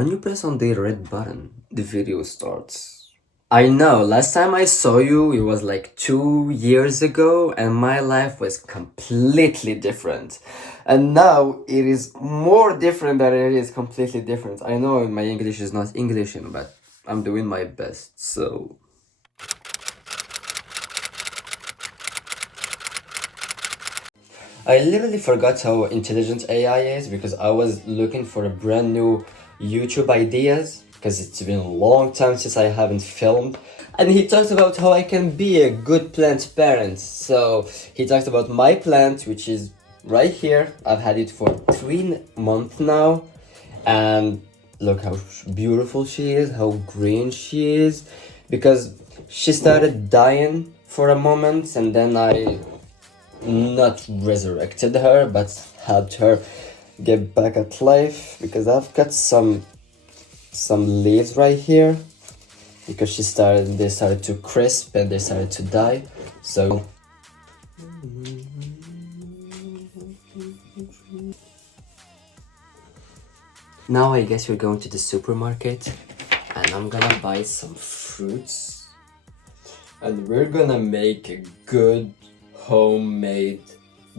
When you press on the red button, the video starts. I know, last time I saw you, it was like 2 years ago, and my life was completely different. And now it is more different than it is completely different. I know my English is not English, but I'm doing my best, so. I literally forgot how intelligent AI is because I was looking for a brand new YouTube ideas because it's been a long time since I haven't filmed. And he talked about how I can be a good plant parent. So he talked about my plant, which is right here. I've had it for 3 months now. And look how beautiful she is, how green she is. Because she started dying for a moment and then I not resurrected her, but helped her get back at life because I've got some leaves right here because they started to crisp and they started to die. So now I guess we're going to the supermarket and I'm gonna buy some fruits and we're gonna make a good homemade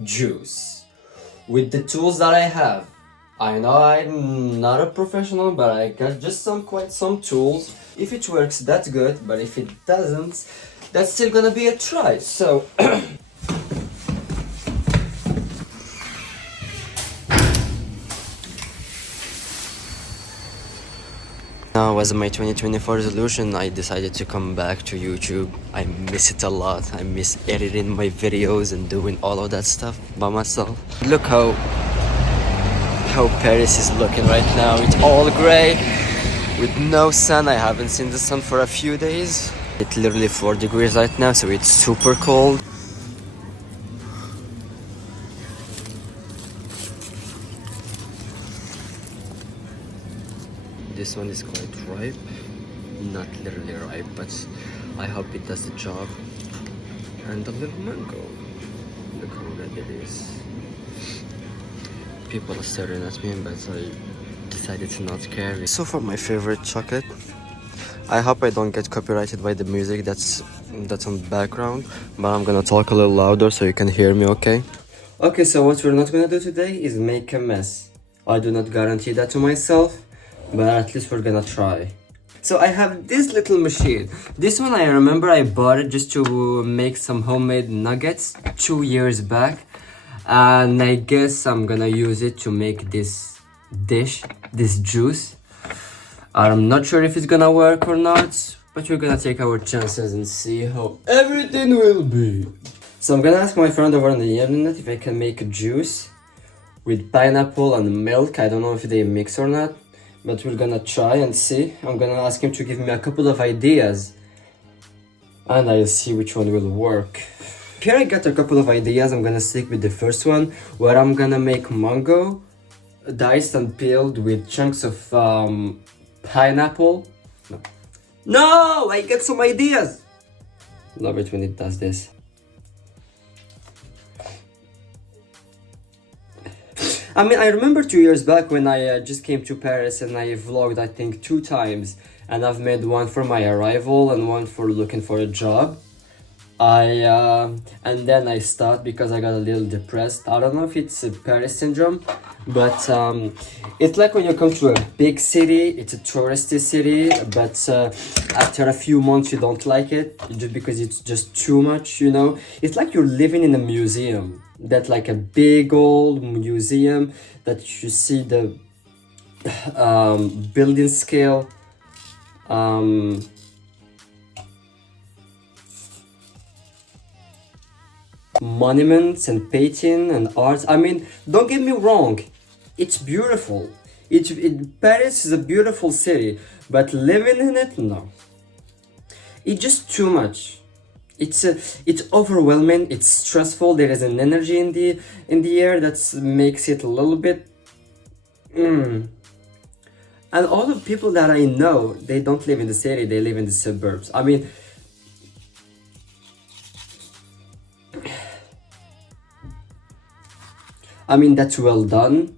juice with the tools that I have. I know I'm not a professional, but I got just quite some tools. If it works, that's good, but if it doesn't, that's still gonna be a try. So now, as my 2024 resolution, I decided to come back to YouTube. I miss it a lot. I miss editing my videos and doing all of that stuff by myself. Look how Paris is looking right now. It's all gray with no sun. I haven't seen the sun for a few days. It's literally 4 degrees right now, so it's super cold. This one is quite ripe, not literally ripe, but I hope it does the job. And the little mango, look how red it is. People are staring at me, but I decided to not care. So far my favorite chocolate. I hope I don't get copyrighted by the music that's on the background, but I'm gonna talk a little louder so you can hear me, okay? Okay, so what we're not gonna do today is make a mess. I do not guarantee that to myself, but at least we're gonna try. So I have this little machine. This one I remember I bought it just to make some homemade nuggets 2 years back. And I guess I'm gonna use it to make this dish, this juice. I'm not sure if it's gonna work or not, but we're gonna take our chances and see how everything will be. So I'm gonna ask my friend over on the internet if I can make a juice with pineapple and milk. I don't know if they mix or not, but we're gonna try and see. I'm gonna ask him to give me a couple of ideas and I'll see which one will work. Here I got a couple of ideas. I'm gonna stick with the first one where I'm gonna make mango diced and peeled with chunks of pineapple. No, I get some ideas. Love it when it does this. I mean, I remember 2 years back when I just came to Paris and I vlogged, I think, 2 times. And I've made one for my arrival and one for looking for a job. And then I stopped because I got a little depressed. I don't know if it's a Paris syndrome, but it's like when you come to a big city, it's a touristy city, but after a few months you don't like it just because it's just too much, you know? It's like you're living in a museum, that like a big old museum that you see the building scale, monuments and painting and art. I mean, don't get me wrong, it's beautiful. Paris is a beautiful city, but living in it, no. It's just too much. It's overwhelming. It's stressful. There is an energy in the air that makes it a little bit. And all the people that I know, they don't live in the city. They live in the suburbs. I mean, that's well done,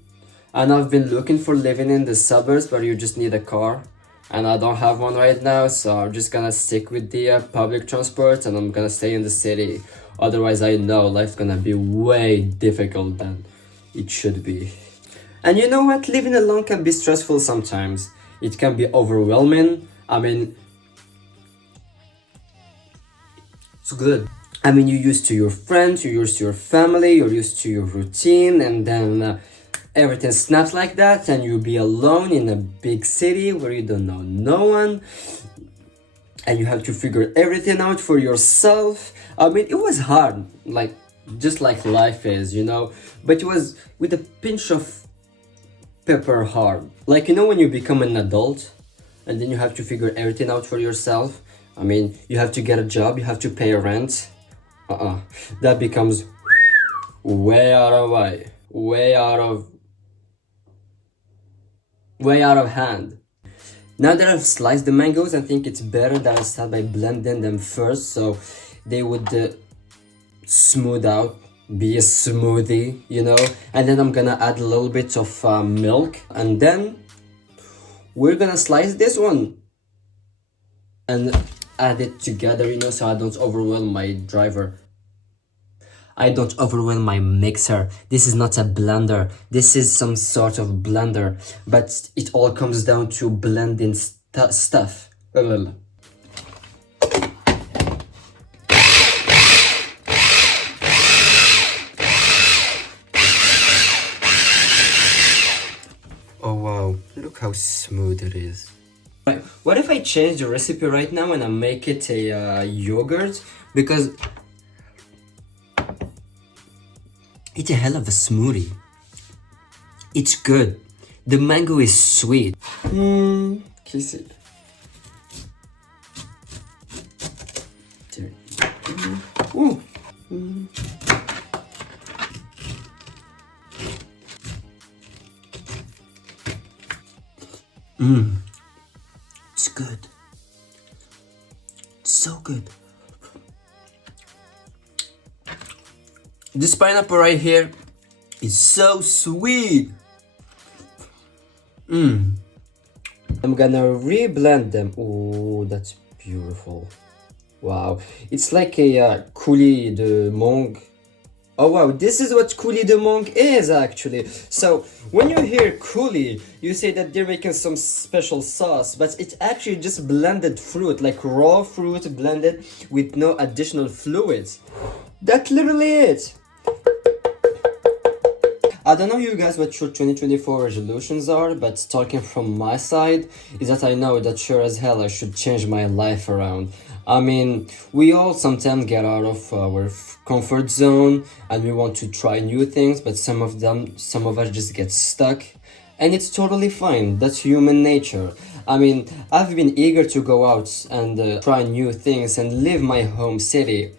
And I've been looking for living in the suburbs where you just need a car. And I don't have one right now, so I'm just gonna stick with the public transport and I'm gonna stay in the city. Otherwise, I know life's gonna be way difficult than it should be. And you know what? Living alone can be stressful sometimes. It can be overwhelming. I mean, it's good. I mean, you're used to your friends, you're used to your family, you're used to your routine, and then everything snaps like that, and you'll be alone in a big city where you don't know no one, and you have to figure everything out for yourself. I mean, it was hard, like just like life is, you know, but it was with a pinch of pepper hard. Like, you know, when you become an adult and then you have to figure everything out for yourself. I mean, you have to get a job, you have to pay a rent. That becomes way out of way, way out of hand. Now that I've sliced the mangoes, I think it's better that I start by blending them first, so they would smooth out, be a smoothie, you know. And then I'm gonna add a little bit of milk, and then we're gonna slice this one and add it together, you know, so I don't overwhelm my driver. I don't overwhelm my mixer. This is not a blender. This is some sort of blender, but it all comes down to blending stuff. Oh wow, look how smooth it is. Right, what if I change the recipe right now and I make it a yogurt? Because it's a hell of a smoothie. It's good. The mango is sweet. Kiss it. Ooh. It's good. It's so good. This pineapple right here is so sweet. I'm gonna re-blend them. Oh, that's beautiful. Wow, it's like a coulis de mangue. Oh wow, this is what coulis de mangue is actually. So when you hear coulis, you say that they're making some special sauce, but it's actually just blended fruit, like raw fruit blended with no additional fluids. That's literally it. I don't know you guys what your 2024 resolutions are, but talking from my side is that I know that sure as hell I should change my life around. I mean, we all sometimes get out of our comfort zone and we want to try new things, but some of us just get stuck, and it's totally fine. That's human nature. I mean, I've been eager to go out and try new things and leave my home city,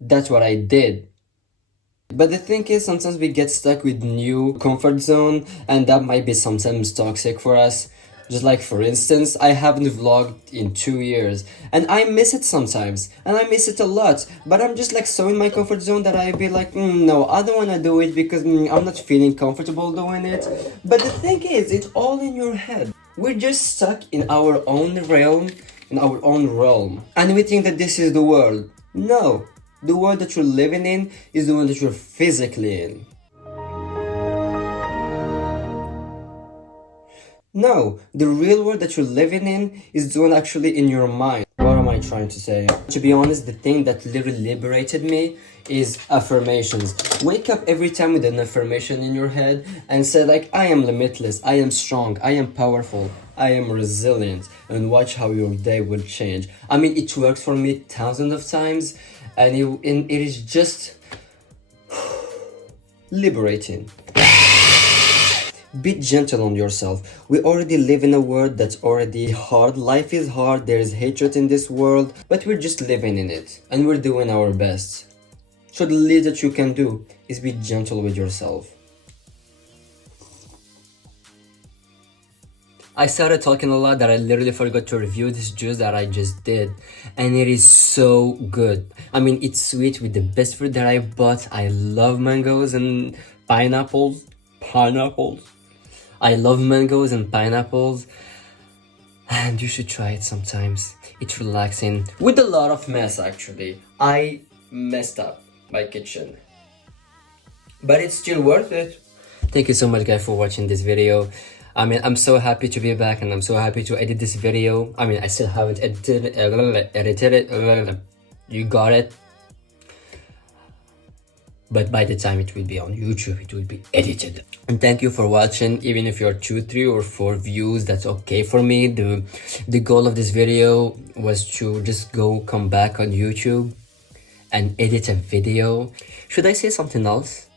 that's what I did. But the thing is, sometimes we get stuck with new comfort zone, and that might be sometimes toxic for us. Just like, for instance, I haven't vlogged in 2 years, and I miss it sometimes, and I miss it a lot, but I'm just like so in my comfort zone that I be like, no, I don't want to do it because I'm not feeling comfortable doing it. But the thing is, it's all in your head. We're just stuck in our own realm, and we think that this is the world. No. The world that you're living in is the one that you're physically in. No, the real world that you're living in is the one actually in your mind. What am I trying to say? To be honest, the thing that literally liberated me is affirmations. Wake up every time with an affirmation in your head and say like, I am limitless, I am strong, I am powerful, I am resilient, and watch how your day will change. I mean, it worked for me thousands of times. And it is just liberating. Be gentle on yourself. We already live in a world that's already hard. Life is hard, there is hatred in this world, but we're just living in it, and we're doing our best. So the least that you can do is be gentle with yourself. I started talking a lot that I literally forgot to review this juice that I just did, and it is so good. I mean, it's sweet with the best fruit that I bought. I love mangoes and pineapples. pineapples. I love mangoes and pineapples, and you should try it sometimes. It's relaxing with a lot of mess actually. I messed up my kitchen, but it's still worth it. Thank you so much guys for watching this video. I mean, I'm so happy to be back and I'm so happy to edit this video. I mean, I still haven't edited it. You got it. But by the time it will be on YouTube, it will be edited. And thank you for watching. Even if you're 2, 3 or 4 views, that's okay for me. The goal of this video was to just come back on YouTube and edit a video. Should I say something else?